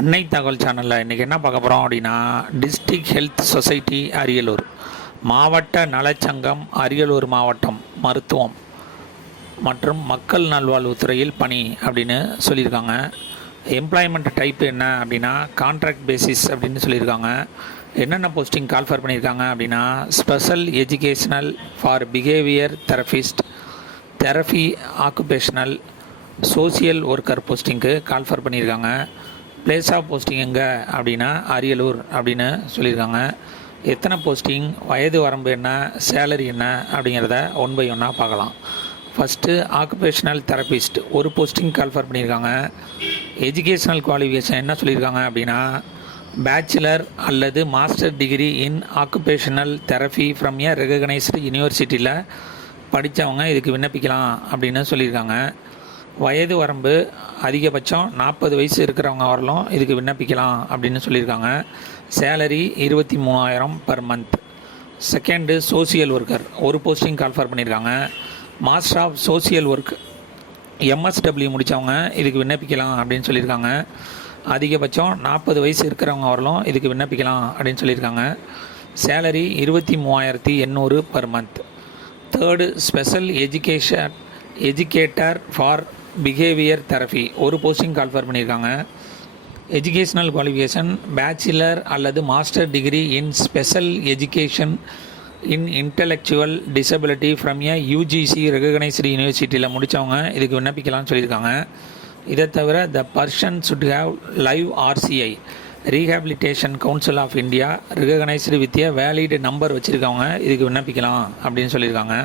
அன்னை தகவல் சேனலில் இன்றைக்கி என்ன பார்க்க போகிறோம் அப்படின்னா, டிஸ்ட்ரிக்ட் ஹெல்த் சொசைட்டி அரியலூர், மாவட்ட நலச்சங்கம் அரியலூர் மாவட்டம், மருத்துவம் மற்றும் மக்கள் நல்வாழ்வுத்துறையில் பணி அப்படின்னு சொல்லியிருக்காங்க. எம்ப்ளாய்மெண்ட் டைப் என்ன அப்படின்னா கான்ட்ராக்ட் பேசிஸ் அப்படின்னு சொல்லியிருக்காங்க. என்னென்ன போஸ்டிங் கால்ஃபர் பண்ணியிருக்காங்க அப்படின்னா, special educational for behaviour therapist, therapy occupational, social worker போஸ்டிங்க்கு கால்ஃபர் பண்ணியிருக்காங்க. பிளேஸ் ஆஃப் போஸ்டிங் எங்கே அப்படின்னா அரியலூர் அப்படின்னு சொல்லியிருக்காங்க. எத்தனை போஸ்டிங், வயது வரம்பு என்ன, சேலரி என்ன அப்படிங்கிறத ஒன் பை ஒன்னாக பார்க்கலாம். ஃபஸ்ட்டு ஆக்குபேஷனல் தெரபிஸ்ட் ஒரு போஸ்டிங் கால்ஃபர் பண்ணியிருக்காங்க. எஜுகேஷ்னல் குவாலிஃபிகேஷன் என்ன சொல்லியிருக்காங்க அப்படின்னா, பேச்சுலர் அல்லது master degree in occupational therapy from A recognised யூனிவர்சிட்டியில் படித்தவங்க இதுக்கு விண்ணப்பிக்கலாம் அப்படின்னு சொல்லியிருக்காங்க. வயது வரம்பு அதிகபட்சம் 40 வயசு இருக்கிறவங்க வரலாம் இதுக்கு விண்ணப்பிக்கலாம் அப்படின்னு சொல்லியிருக்காங்க. Salary 23,000 per month. Second social worker ஒரு போஸ்டிங் கால்ஃபர் பண்ணியிருக்காங்க. Master of social work MSW முடித்தவங்க இதுக்கு விண்ணப்பிக்கலாம் அப்படின்னு சொல்லியிருக்காங்க. அதிகபட்சம் 40 வயசு இருக்கிறவங்க வரலாம் இதுக்கு விண்ணப்பிக்கலாம் அப்படின்னு சொல்லியிருக்காங்க. Salary 23,800 per month. Third special educator for behaviour therapy ஒரு போஸ்டிங் கால்ஃபர் பண்ணியிருக்காங்க. எஜுகேஷ்னல் குவாலிஃபிகேஷன் பேச்சுலர் அல்லது master degree in special education in intellectual disability from a UGC recognised யூனிவர்சிட்டியில் முடித்தவங்க இதுக்கு விண்ணப்பிக்கலாம்னு சொல்லியிருக்காங்க. இதை தவிர the person should have live RCI rehabilitation council of India recognised with a valid number வச்சுருக்கவங்க இதுக்கு விண்ணப்பிக்கலாம் அப்படின்னு சொல்லியிருக்காங்க.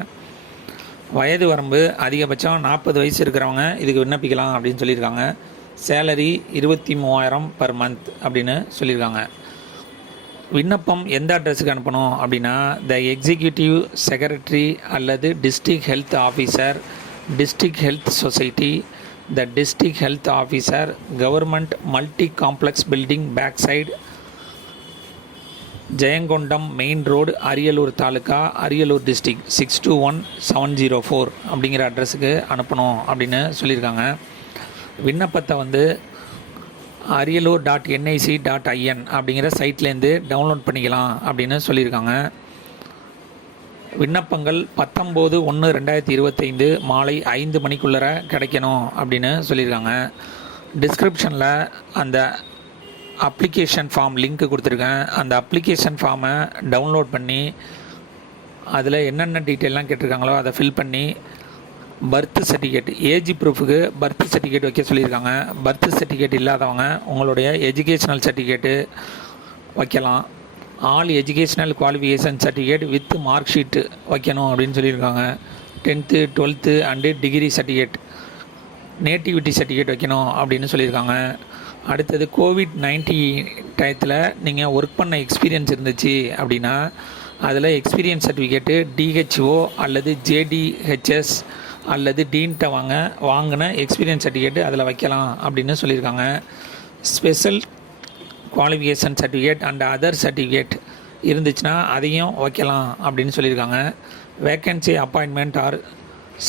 வயது வரம்பு அதிகபட்சம் 40 வயசு இருக்கிறவங்க இதுக்கு விண்ணப்பிக்கலாம் அப்படின்னு சொல்லியிருக்காங்க. சேலரி 23,000 பர் மந்த் அப்படின்னு சொல்லியிருக்காங்க. விண்ணப்பம் எந்த அட்ரஸுக்கு அனுப்பணும் அப்படின்னா, த எக்ஸிக்யூட்டிவ் செக்ரட்டரி அல்லது district health officer, district health society, the district health officer, government multi complex building back side, Jayankondam main road, Ariyalur taluka, Ariyalur district 621704 அப்படிங்கிற அட்ரஸுக்கு அனுப்பணும் அப்படின்னு சொல்லியிருக்காங்க. விண்ணப்பத்தை ariyalur.nic.in அப்படிங்கிற சைட்லேருந்து டவுன்லோட் பண்ணிக்கலாம் அப்படின்னு சொல்லியிருக்காங்க. விண்ணப்பங்கள் 19/1/2025 மாலை 5 மணிக்குள்ளே கிடைக்கணும் அப்படின்னு சொல்லியிருக்காங்க. டிஸ்கிரிப்ஷனில் அந்த அப்ளிகேஷன் ஃபார்ம் லிங்க் கொடுத்துருக்கேன். அந்த அப்ளிகேஷன் ஃபார்மை டவுன்லோட் பண்ணி அதில் என்னென்ன டீட்டெயிலாம் கேட்டிருக்காங்களோ அதை ஃபில் பண்ணி பர்த் சர்டிஃபிகேட், ஏஜ் ப்ரூஃபுக்கு பர்த் சர்டிஃபிகேட் வைக்க சொல்லியிருக்காங்க. பர்த் சர்டிஃபிகேட் இல்லாதவங்க உங்களுடைய எஜுகேஷ்னல் சர்டிஃபிகேட்டு வைக்கலாம். All educational qualification certificate with mark sheet வைக்கணும் அப்படின்னு சொல்லியிருக்காங்க. 10th 12th and degree certificate, nativity certificate வைக்கணும் அப்படின்னு சொல்லியிருக்காங்க. அடுத்தது COVID-19 டயத்தில் நீங்கள் ஒர்க் பண்ண எக்ஸ்பீரியன்ஸ் இருந்துச்சு அப்படின்னா அதில் எக்ஸ்பீரியன்ஸ் சர்டிஃபிகேட்டு DHO அல்லது JDHS அல்லது டீன்ட்ட வாங்கின எக்ஸ்பீரியன்ஸ் சர்டிஃபிகேட்டு அதில் வைக்கலாம் அப்படின்னு சொல்லியிருக்காங்க. Special qualification certificate and other certificate இருந்துச்சுன்னா அதையும் வைக்கலாம் அப்படின்னு சொல்லியிருக்காங்க. Vacancy appointment R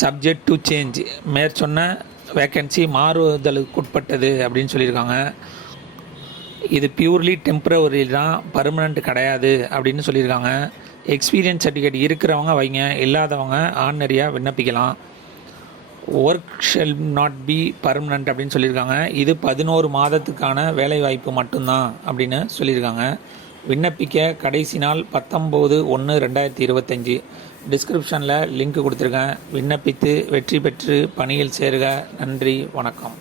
subject to change, மேற்சொன்ன வேக்கன்சி மாறுதலுக்கு உட்பட்டது அப்படின்னு சொல்லியிருக்காங்க. இது பியூர்லி டெம்பரவரி தான், பர்மனண்ட் கிடையாது அப்படின்னு சொல்லியிருக்காங்க. எக்ஸ்பீரியன்ஸ் சர்டிஃபிகேட் இருக்கிறவங்க வைங்க, இல்லாதவங்க ஆர்டினரியாக விண்ணப்பிக்கலாம். Work shell not be permanent அப்படின்னு சொல்லியிருக்காங்க. இது 11 மாதத்துக்கான வேலைவாய்ப்பு மட்டும்தான் அப்படின்னு சொல்லியிருக்காங்க. விண்ணப்பிக்க கடைசி நாள் 19/1/2025. டிஸ்கிரிப்ஷனில் லிங்க் கொடுத்துருக்கேன். விண்ணப்பித்து வெற்றி பெற்று பணியில் சேருக. நன்றி, வணக்கம்.